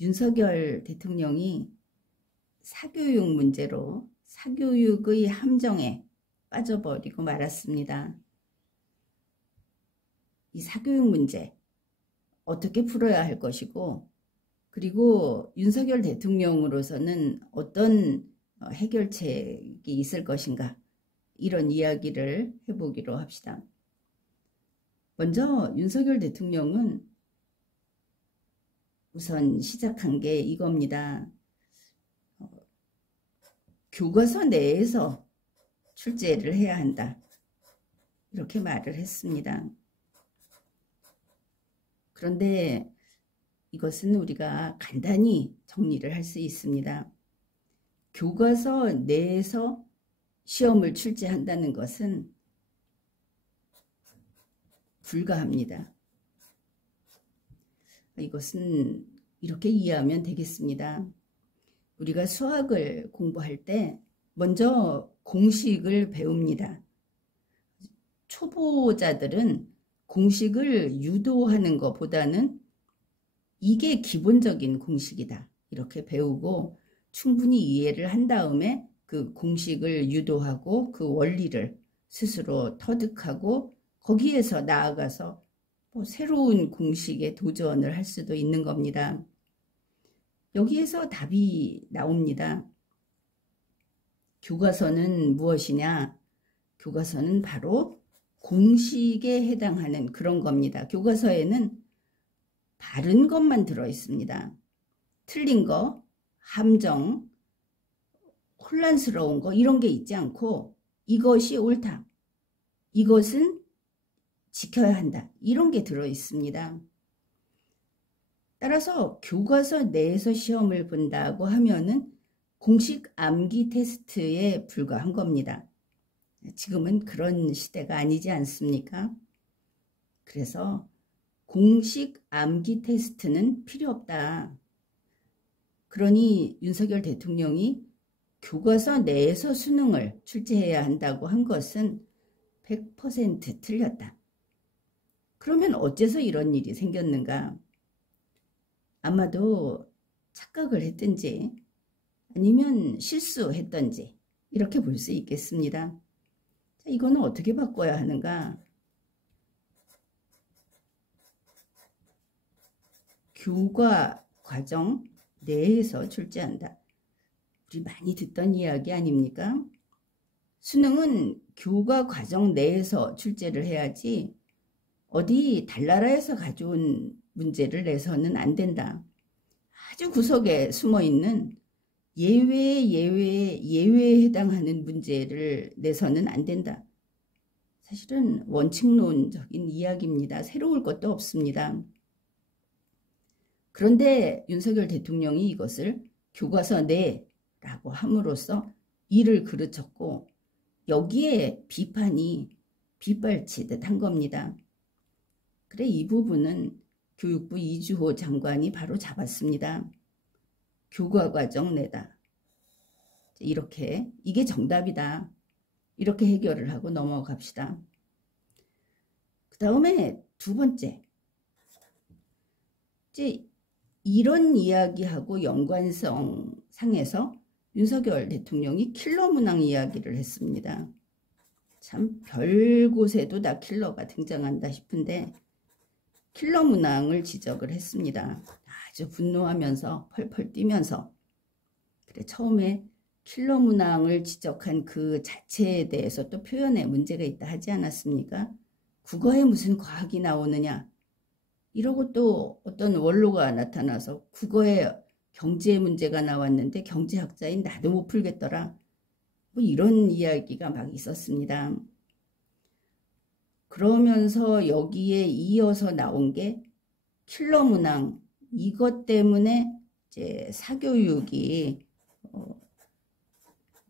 윤석열 대통령이 사교육 문제로 사교육의 함정에 빠져버리고 말았습니다. 이 사교육 문제 어떻게 풀어야 할 것이고, 그리고 윤석열 대통령으로서는 어떤 해결책이 있을 것인가, 이런 이야기를 해보기로 합시다. 먼저 윤석열 대통령은 우선 시작한 게 이겁니다. 교과서 내에서 출제를 해야 한다, 이렇게 말을 했습니다. 그런데 이것은 우리가 간단히 정리를 할 수 있습니다. 교과서 내에서 시험을 출제한다는 것은 불가합니다. 이것은 이렇게 이해하면 되겠습니다. 우리가 수학을 공부할 때 먼저 공식을 배웁니다. 초보자들은 공식을 유도하는 것보다는 이게 기본적인 공식이다, 이렇게 배우고 충분히 이해를 한 다음에 그 공식을 유도하고 그 원리를 스스로 터득하고 거기에서 나아가서 새로운 공식에 도전을 할 수도 있는 겁니다. 여기에서 답이 나옵니다. 교과서는 무엇이냐? 교과서는 바로 공식에 해당하는 그런 겁니다. 교과서에는 바른 것만 들어있습니다. 틀린 거, 함정, 혼란스러운 거, 이런 게 있지 않고 이것이 옳다, 이것은 지켜야 한다, 이런 게 들어있습니다. 따라서 교과서 내에서 시험을 본다고 하면은 공식 암기 테스트에 불과한 겁니다. 지금은 그런 시대가 아니지 않습니까? 그래서 공식 암기 테스트는 필요 없다. 그러니 윤석열 대통령이 교과서 내에서 수능을 출제해야 한다고 한 것은 100% 틀렸다. 그러면 어째서 이런 일이 생겼는가? 아마도 착각을 했든지 아니면 실수했든지 이렇게 볼 수 있겠습니다. 자, 이거는 어떻게 바꿔야 하는가? 교과 과정 내에서 출제한다. 우리 많이 듣던 이야기 아닙니까? 수능은 교과 과정 내에서 출제를 해야지 어디 달나라에서 가져온 문제를 내서는 안 된다. 아주 구석에 숨어있는 예외에 해당하는 문제를 내서는 안 된다. 사실은 원칙론적인 이야기입니다. 새로울 것도 없습니다. 그런데 윤석열 대통령이 이것을 교과서 내라고 함으로써 이를 그르쳤고 여기에 비판이 빗발치듯 한 겁니다. 그래, 이 부분은 교육부 이주호 장관이 바로 잡았습니다. 교과과정 내다. 이렇게, 이게 정답이다, 이렇게 해결을 하고 넘어갑시다. 그 다음에 두 번째, 이제 이런 이야기하고 연관성 상에서 윤석열 대통령이 킬러 문항 이야기를 했습니다. 참 별곳에도 다 킬러가 등장한다 싶은데 킬러 문항을 지적을 했습니다. 아주 분노하면서 펄펄 뛰면서. 그래, 처음에 킬러 문항을 지적한 그 자체에 대해서 또 표현에 문제가 있다 하지 않았습니까? 국어에 무슨 과학이 나오느냐, 이러고 또 어떤 원로가 나타나서 국어에 경제 문제가 나왔는데 경제학자인 나도 못 풀겠더라, 뭐 이런 이야기가 막 있었습니다. 그러면서 여기에 이어서 나온 게 킬러 문항, 이것 때문에 이제 사교육이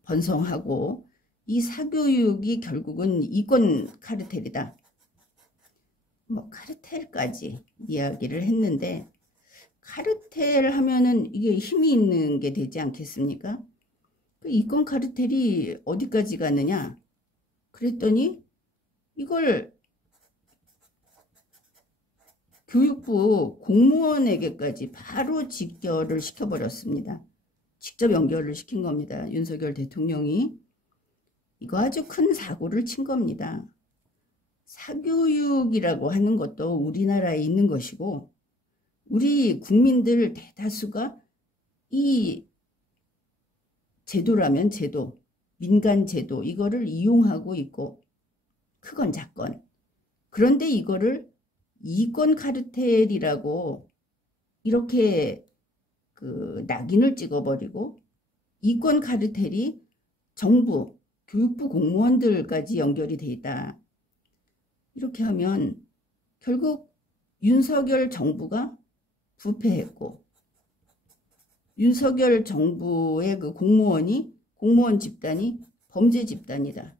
번성하고 이 사교육이 결국은 이권 카르텔이다, 뭐 카르텔까지 이야기를 했는데, 카르텔 하면은 이게 힘이 있는 게 되지 않겠습니까? 이권 카르텔이 어디까지 가느냐 그랬더니 이걸 교육부 공무원에게까지 바로 직결을 시켜버렸습니다. 직접 연결을 시킨 겁니다. 윤석열 대통령이. 이거 아주 큰 사고를 친 겁니다. 사교육이라고 하는 것도 우리나라에 있는 것이고 우리 국민들 대다수가 이 제도라면 제도, 민간 제도 이거를 이용하고 있고 크건 작건. 그런데 이거를 이권 카르텔이라고 이렇게 낙인을 찍어버리고 이권 카르텔이 정부, 교육부 공무원들까지 연결이 돼 있다. 이렇게 하면 결국 윤석열 정부가 부패했고 윤석열 정부의 그 공무원 집단이 범죄 집단이다.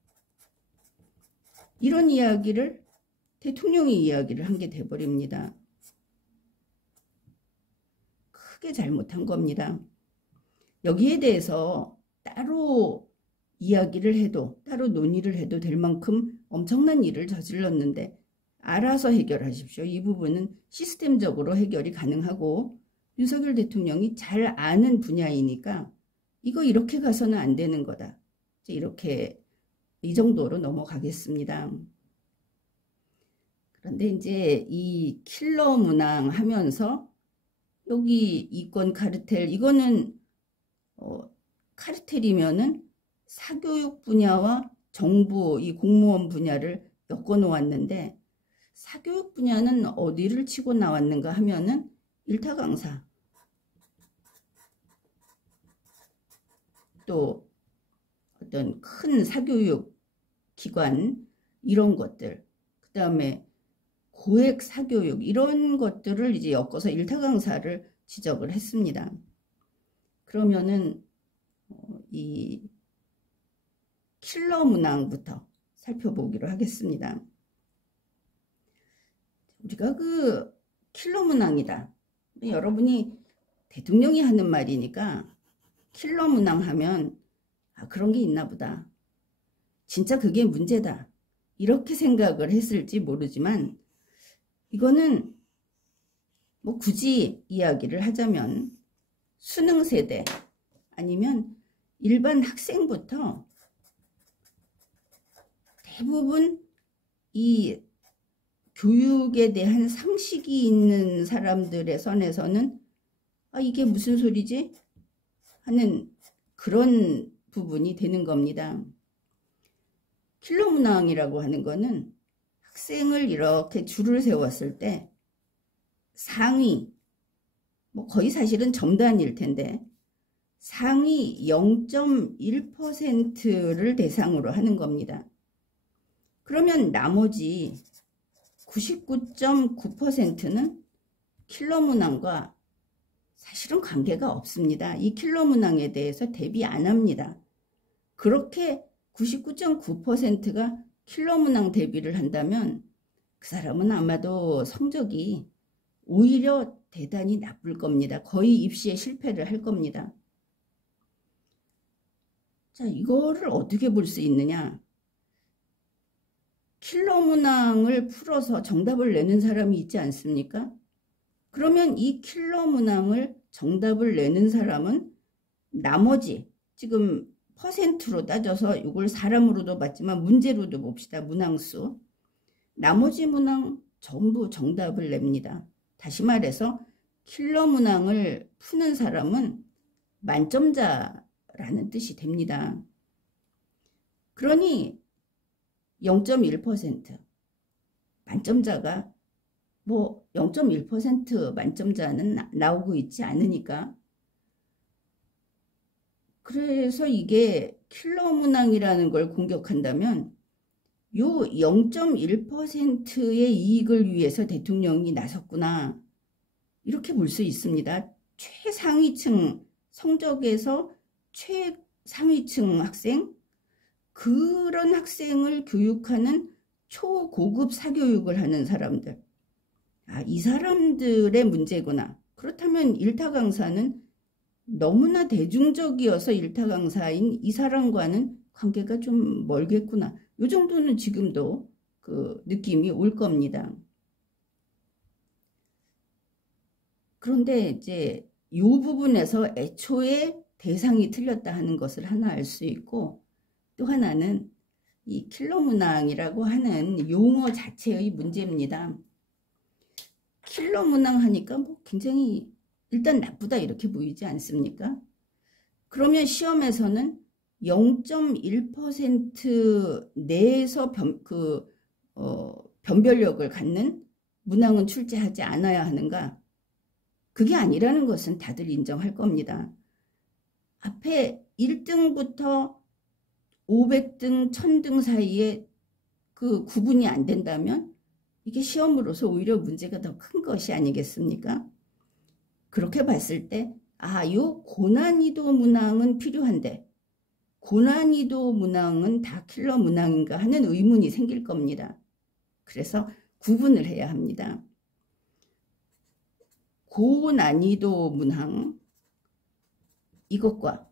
이런 이야기를 대통령이 이야기를 한 게 돼버립니다. 크게 잘못한 겁니다. 여기에 대해서 따로 이야기를 해도 따로 논의를 해도 될 만큼 엄청난 일을 저질렀는데 알아서 해결하십시오. 이 부분은 시스템적으로 해결이 가능하고 윤석열 대통령이 잘 아는 분야이니까 이거 이렇게 가서는 안 되는 거다. 이렇게 이 정도로 넘어가겠습니다. 그런데 이제 이 킬러 문항 하면서 여기 이권 카르텔 이거는 카르텔이면은 사교육 분야와 정부 이 공무원 분야를 엮어 놓았는데 사교육 분야는 어디를 치고 나왔는가 하면은 일타 강사 또 어떤 큰 사교육 기관 이런 것들 그 다음에 고액 사교육 이런 것들을 이제 엮어서 일타 강사를 지적을 했습니다. 그러면은 이 킬러 문항부터 살펴보기로 하겠습니다. 우리가 그 킬러 문항이다. 여러분이 대통령이 하는 말이니까 킬러 문항 하면 그런 게 있나 보다. 진짜 그게 문제다. 이렇게 생각을 했을지 모르지만 이거는 뭐 굳이 이야기를 하자면 수능 세대 아니면 일반 학생부터 대부분 이 교육에 대한 상식이 있는 사람들의 선에서는 이게 무슨 소리지? 하는 그런 부분이 되는 겁니다. 킬러 문항이라고 하는 거는 학생을 이렇게 줄을 세웠을 때 상위 뭐 거의 사실은 점단일 텐데 상위 0.1%를 대상으로 하는 겁니다. 그러면 나머지 99.9%는 킬러 문항과 사실은 관계가 없습니다. 이 킬러 문항에 대해서 대비 안 합니다. 그렇게 99.9%가 킬러 문항 대비를 한다면 그 사람은 아마도 성적이 오히려 대단히 나쁠 겁니다. 거의 입시에 실패를 할 겁니다. 자, 이거를 어떻게 볼 수 있느냐? 킬러 문항을 풀어서 정답을 내는 사람이 있지 않습니까? 그러면 이 킬러 문항을 정답을 내는 사람은 나머지 지금 퍼센트로 따져서 이걸 사람으로도 봤지만 문제로도 봅시다. 문항수. 나머지 문항 전부 정답을 냅니다. 다시 말해서 킬러 문항을 푸는 사람은 만점자라는 뜻이 됩니다. 그러니 0.1% 만점자가 뭐 0.1% 만점자는 나오고 있지 않으니까 그래서 이게 킬러 문항이라는 걸 공격한다면 요 0.1%의 이익을 위해서 대통령이 나섰구나 이렇게 볼 수 있습니다. 최상위층 성적에서 최상위층 학생 그런 학생을 교육하는 초고급 사교육을 하는 사람들 이 사람들의 문제구나. 그렇다면 일타 강사는 너무나 대중적이어서 일타 강사인 이 사람과는 관계가 좀 멀겠구나. 이 정도는 지금도 그 느낌이 올 겁니다. 그런데 이제 이 부분에서 애초에 대상이 틀렸다 하는 것을 하나 알 수 있고, 또 하나는 이 킬러 문항이라고 하는 용어 자체의 문제입니다. 킬러 문항 하니까 뭐 굉장히 일단 나쁘다 이렇게 보이지 않습니까? 그러면 시험에서는 0.1% 내에서 변별력을 갖는 문항은 출제하지 않아야 하는가? 그게 아니라는 것은 다들 인정할 겁니다. 앞에 1등부터 500등, 1000등 사이에 그 구분이 안 된다면 이게 시험으로서 오히려 문제가 더 큰 것이 아니겠습니까? 그렇게 봤을 때 요 고난이도 문항은 필요한데 고난이도 문항은 다 킬러 문항인가 하는 의문이 생길 겁니다. 그래서 구분을 해야 합니다. 고난이도 문항 이것과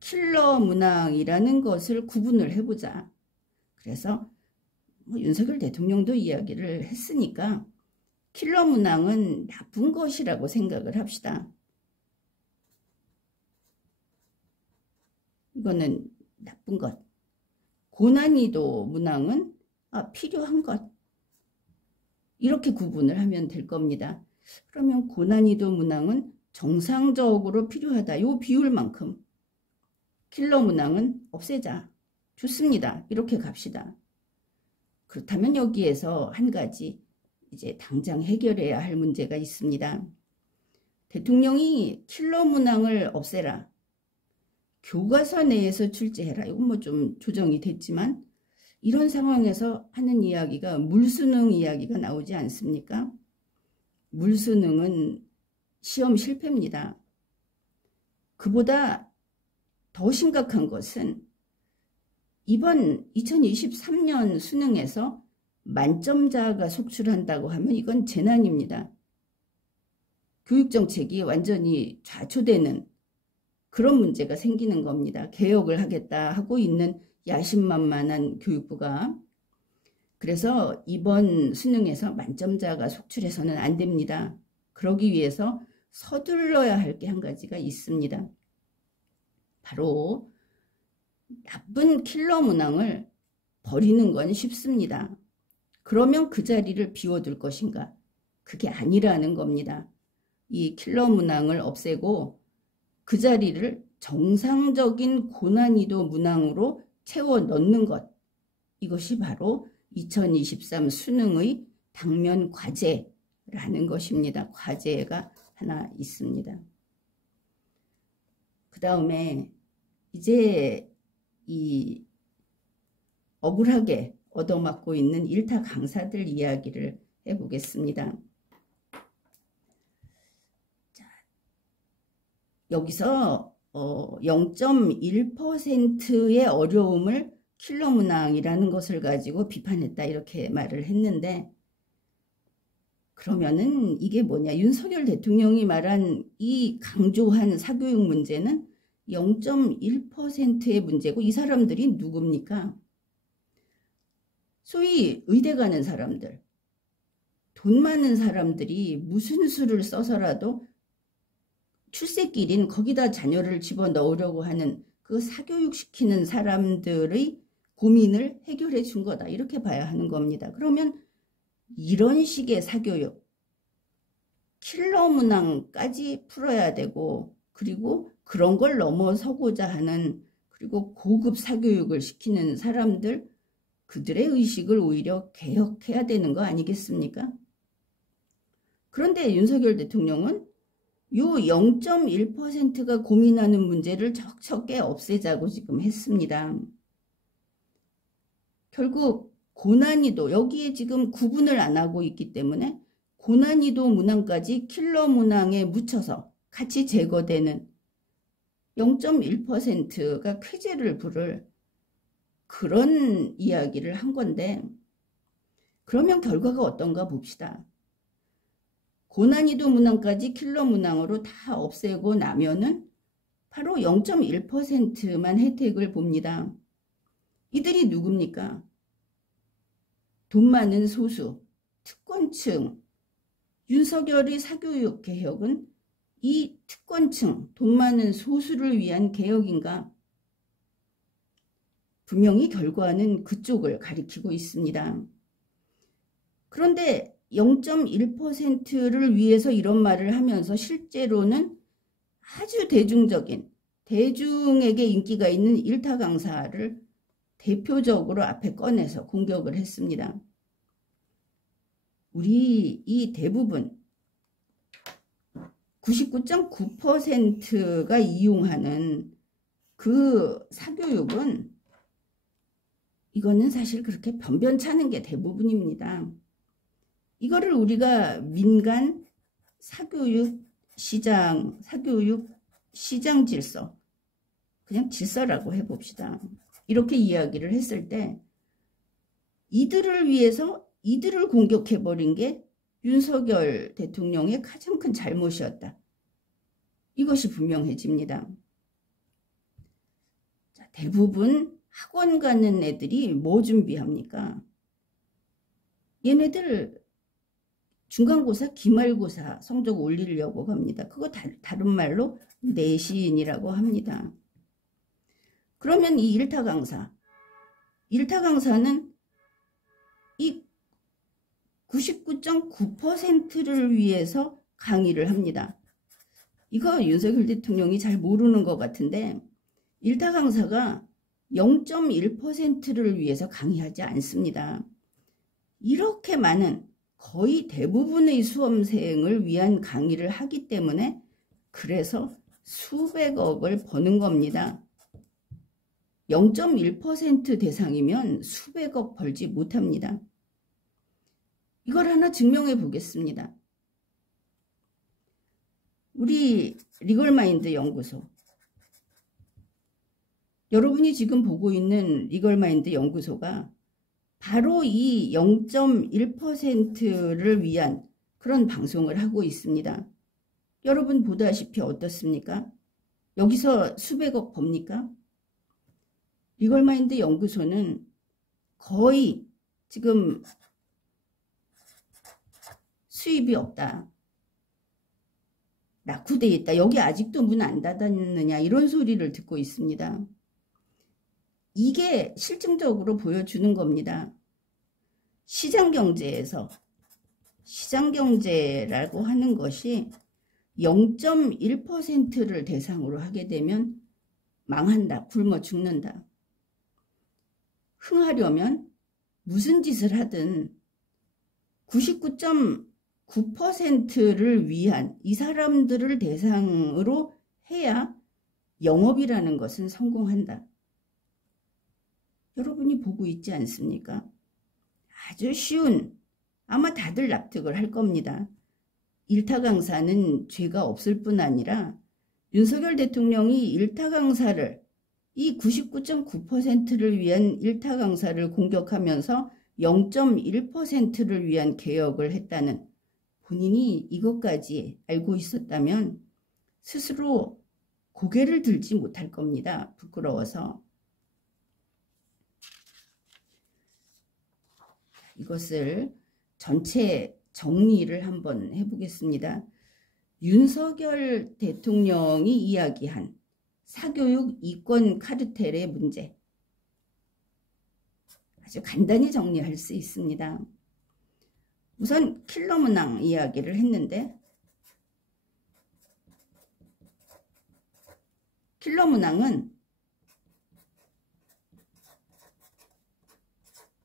킬러 문항이라는 것을 구분을 해보자. 그래서 윤석열 대통령도 이야기를 했으니까 킬러 문항은 나쁜 것이라고 생각을 합시다. 이거는 나쁜 것. 고난이도 문항은 필요한 것. 이렇게 구분을 하면 될 겁니다. 그러면 고난이도 문항은 정상적으로 필요하다. 요 비율만큼. 킬러 문항은 없애자. 좋습니다. 이렇게 갑시다. 그렇다면 여기에서 한 가지 이제 당장 해결해야 할 문제가 있습니다. 대통령이 킬러 문항을 없애라. 교과서 내에서 출제해라. 이건 뭐 좀 조정이 됐지만 이런 상황에서 하는 이야기가 물수능 이야기가 나오지 않습니까? 물수능은 시험 실패입니다. 그보다 더 심각한 것은 이번 2023년 수능에서 만점자가 속출한다고 하면 이건 재난입니다. 교육정책이 완전히 좌초되는 그런 문제가 생기는 겁니다. 개혁을 하겠다 하고 있는 야심만만한 교육부가. 그래서 이번 수능에서 만점자가 속출해서는 안 됩니다. 그러기 위해서 서둘러야 할 게 한 가지가 있습니다. 바로 나쁜 킬러 문항을 버리는 건 쉽습니다. 그러면 그 자리를 비워둘 것인가? 그게 아니라는 겁니다. 이 킬러 문항을 없애고 그 자리를 정상적인 고난이도 문항으로 채워 넣는 것. 이것이 바로 2023 수능의 당면 과제라는 것입니다. 과제가 하나 있습니다. 그 다음에 이제 이 억울하게 얻어맞고 있는 일타 강사들 이야기를 해보겠습니다. 자, 여기서 0.1%의 어려움을 킬러 문항이라는 것을 가지고 비판했다 이렇게 말을 했는데, 그러면은 이게 뭐냐? 윤석열 대통령이 말한 이 강조한 사교육 문제는 0.1%의 문제고, 이 사람들이 누굽니까? 소위 의대 가는 사람들, 돈 많은 사람들이 무슨 수를 써서라도 출세길인 거기다 자녀를 집어넣으려고 하는 그 사교육시키는 사람들의 고민을 해결해 준 거다. 이렇게 봐야 하는 겁니다. 그러면 이런 식의 사교육, 킬러 문항까지 풀어야 되고, 그리고 그런 걸 넘어서고자 하는, 그리고 고급 사교육을 시키는 사람들, 그들의 의식을 오히려 개혁해야 되는 거 아니겠습니까? 그런데 윤석열 대통령은 요 0.1%가 고민하는 문제를 척척게 없애자고 지금 했습니다. 결국 고난이도, 여기에 지금 구분을 안 하고 있기 때문에 고난이도 문항까지 킬러 문항에 묻혀서 같이 제거되는 0.1%가 쾌재를 부를 그런 이야기를 한 건데, 그러면 결과가 어떤가 봅시다. 고난이도 문항까지 킬러 문항으로 다 없애고 나면은 바로 0.1%만 혜택을 봅니다. 이들이 누굽니까? 돈 많은 소수, 특권층, 윤석열의 사교육 개혁은 이 특권층, 돈 많은 소수를 위한 개혁인가? 분명히 결과는 그쪽을 가리키고 있습니다. 그런데 0.1%를 위해서 이런 말을 하면서 실제로는 아주 대중에게 인기가 있는 일타 강사를 대표적으로 앞에 꺼내서 공격을 했습니다. 우리 이 대부분 99.9%가 이용하는 그 사교육은 이거는 사실 그렇게 변변찮은 게 대부분입니다. 이거를 우리가 민간 사교육 시장 질서, 그냥 질서라고 해봅시다. 이렇게 이야기를 했을 때 이들을 위해서 이들을 공격해버린 게 윤석열 대통령의 가장 큰 잘못이었다. 이것이 분명해집니다. 자, 대부분 학원 가는 애들이 뭐 준비합니까? 얘네들 중간고사, 기말고사 성적 올리려고 합니다. 그거 다른 말로 내신이라고 합니다. 그러면 이 일타 강사는 이 99.9%를 위해서 강의를 합니다. 이거 윤석열 대통령이 잘 모르는 것 같은데 일타 강사가 0.1%를 위해서 강의하지 않습니다. 이렇게 많은 거의 대부분의 수험생을 위한 강의를 하기 때문에 그래서 수백억을 버는 겁니다. 0.1% 대상이면 수백억 벌지 못합니다. 이걸 하나 증명해 보겠습니다. 우리 리걸마인드 연구소, 여러분이 지금 보고 있는 리걸마인드 연구소가 바로 이 0.1%를 위한 그런 방송을 하고 있습니다. 여러분 보다시피 어떻습니까? 여기서 수백억 법니까? 리걸마인드 연구소는 거의 지금 수입이 없다. 낙후돼 있다. 여기 아직도 문 안 닫았느냐 이런 소리를 듣고 있습니다. 이게 실증적으로 보여주는 겁니다. 시장경제라고 하는 것이 0.1%를 대상으로 하게 되면 망한다. 굶어 죽는다. 흥하려면 무슨 짓을 하든 99.9%를 위한 이 사람들을 대상으로 해야 영업이라는 것은 성공한다. 여러분이 보고 있지 않습니까? 아주 쉬운, 아마 다들 납득을 할 겁니다. 일타 강사는 죄가 없을 뿐 아니라 윤석열 대통령이 일타 강사를, 이 99.9%를 위한 일타 강사를 공격하면서 0.1%를 위한 개혁을 했다는, 본인이 이것까지 알고 있었다면 스스로 고개를 들지 못할 겁니다. 부끄러워서. 이것을 전체 정리를 한번 해보겠습니다. 윤석열 대통령이 이야기한 사교육 이권 카르텔의 문제, 아주 간단히 정리할 수 있습니다. 우선 킬러 문항 이야기를 했는데, 킬러 문항은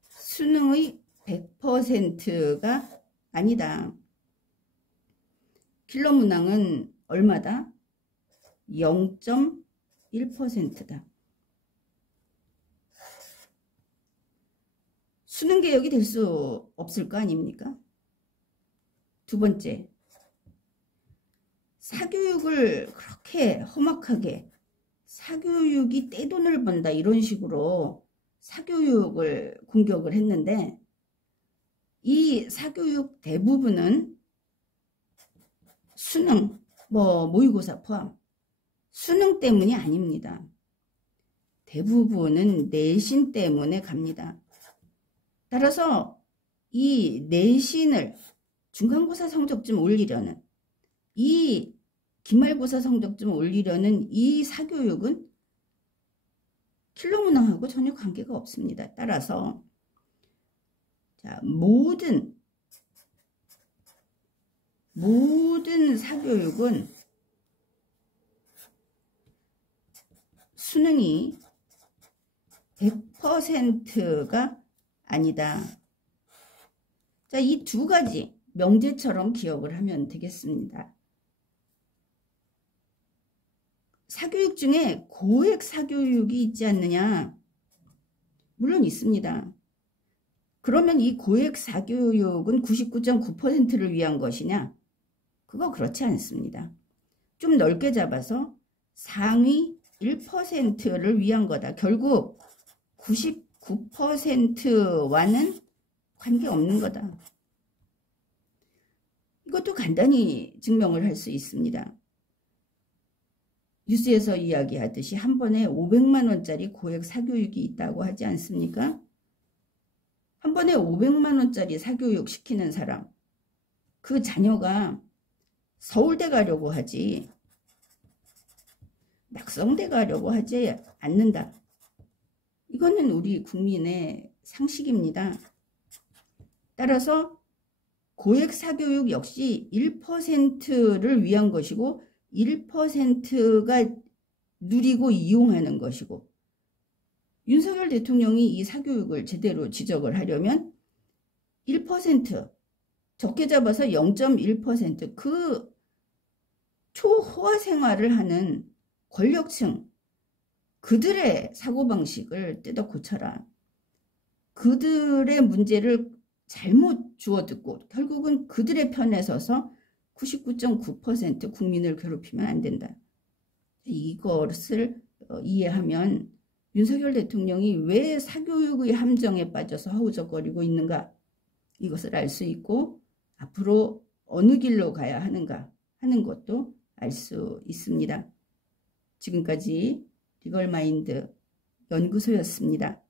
수능의 100%가 아니다. 킬러 문항은 얼마다? 0.1%다. 수능 개혁이 될 수 없을 거 아닙니까? 두 번째, 사교육을 그렇게 험악하게 사교육이 떼돈을 번다 이런 식으로 사교육을 공격을 했는데, 이 사교육 대부분은 수능, 모의고사 포함 수능 때문이 아닙니다. 대부분은 내신 때문에 갑니다. 따라서 이 내신을 중간고사 성적 좀 올리려는, 이 기말고사 성적 좀 올리려는 이 사교육은 킬러 문항하고 전혀 관계가 없습니다. 따라서 자, 모든 사교육은 수능이 100%가 아니다. 자, 이 두 가지 명제처럼 기억을 하면 되겠습니다. 사교육 중에 고액 사교육이 있지 않느냐? 물론 있습니다. 그러면 이 고액 사교육은 99.9%를 위한 것이냐? 그거 그렇지 않습니다. 좀 넓게 잡아서 상위 1%를 위한 거다. 결국 99%와는 관계없는 거다. 이것도 간단히 증명을 할 수 있습니다. 뉴스에서 이야기하듯이 한 번에 500만 원짜리 고액 사교육이 있다고 하지 않습니까? 한 번에 500만 원짜리 사교육 시키는 사람, 그 자녀가 서울대 가려고 하지 낙성대 가려고 하지 않는다. 이거는 우리 국민의 상식입니다. 따라서 고액 사교육 역시 1%를 위한 것이고 1%가 누리고 이용하는 것이고, 윤석열 대통령이 이 사교육을 제대로 지적을 하려면 1%, 적게 잡아서 0.1%, 그 초호화 생활을 하는 권력층, 그들의 사고방식을 뜯어 고쳐라. 그들의 문제를 잘못 주워듣고 결국은 그들의 편에 서서 99.9% 국민을 괴롭히면 안 된다. 이것을 이해하면 윤석열 대통령이 왜 사교육의 함정에 빠져서 허우적거리고 있는가, 이것을 알 수 있고 앞으로 어느 길로 가야 하는가 하는 것도 알 수 있습니다. 지금까지 리걸마인드 연구소였습니다.